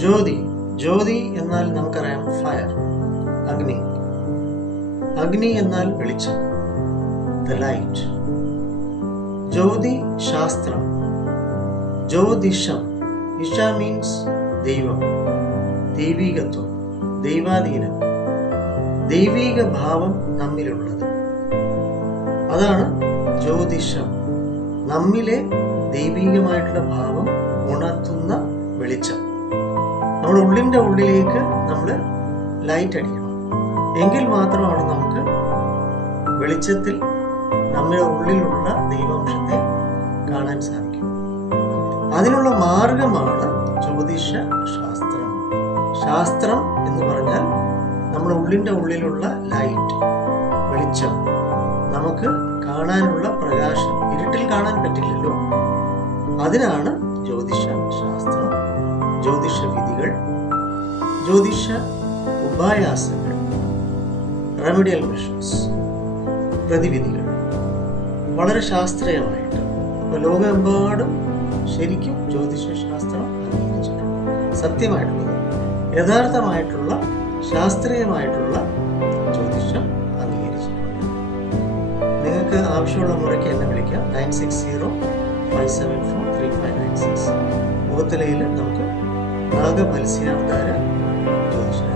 ജ്യോതി. ജ്യോതി എന്നാൽ നമുക്കറിയാം ഫയർ, അഗ്നി. അഗ്നി എന്നാൽ വെളിച്ചം, ദ ലൈറ്റ്. ജ്യോതി ശാസ്ത്രം. ജ്യോതിഷം. ഇഷ മീൻസ് ദൈവം, ദൈവികത്വം, ദൈവാധീനം, ദൈവിക ഭാവം നമ്മിലുള്ളത്. അതാണ് ജ്യോതിഷം. നമ്മിലെ ദൈവികമായിട്ടുള്ള ഭാവം ഉണർത്തുന്ന വെളിച്ചം. നമ്മുടെ ഉള്ളിൻ്റെ ഉള്ളിലേക്ക് നമ്മൾ ലൈറ്റ് അടിക്കണം. എങ്കിൽ മാത്രമാണ് നമുക്ക് വെളിച്ചത്തിൽ നമ്മുടെ ഉള്ളിലുള്ള ദൈവാംശത്തെ കാണാൻ സാധിക്കും. അതിനുള്ള മാർഗമാണ് ജ്യോതിഷ ശാസ്ത്രം. ശാസ്ത്രം എന്ന് പറഞ്ഞാൽ നമ്മുടെ ഉള്ളിൻ്റെ ഉള്ളിലുള്ള ലൈറ്റ്, വെളിച്ചം, നമുക്ക് കാണാനുള്ള പ്രകാശം. ഇരുട്ടിൽ കാണാൻ പറ്റില്ലല്ലോ. അതിനാണ് ജ്യോതിഷ ശാസ്ത്രം, ജ്യോതിഷ വിധികൾ, ജ്യോതിഷ ഉപായാസങ്ങൾ, റെമഡിയൽ മെഷേഴ്സ്, പ്രതിവിധികൾ, വളരെ ശാസ്ത്രീയമായിട്ട്. അപ്പോൾ ലോകമെമ്പാടും ശരിക്കും ജ്യോതിഷ ശാസ്ത്രം അംഗീകരിച്ചിട്ടുണ്ട്. സത്യമായിട്ടുള്ളത്, യഥാർത്ഥമായിട്ടുള്ള ശാസ്ത്രീയമായിട്ടുള്ള ജ്യോതിഷം അംഗീകരിച്ചിട്ടുണ്ട്. നിങ്ങൾക്ക് ആവശ്യമുള്ള മുറയ്ക്ക് എന്നെ വിളിക്കാം. 9605743596. മുഖത്തലയിൽ നമുക്ക് നാഗമത്സ്യാവതാര ജ്യോതിഷം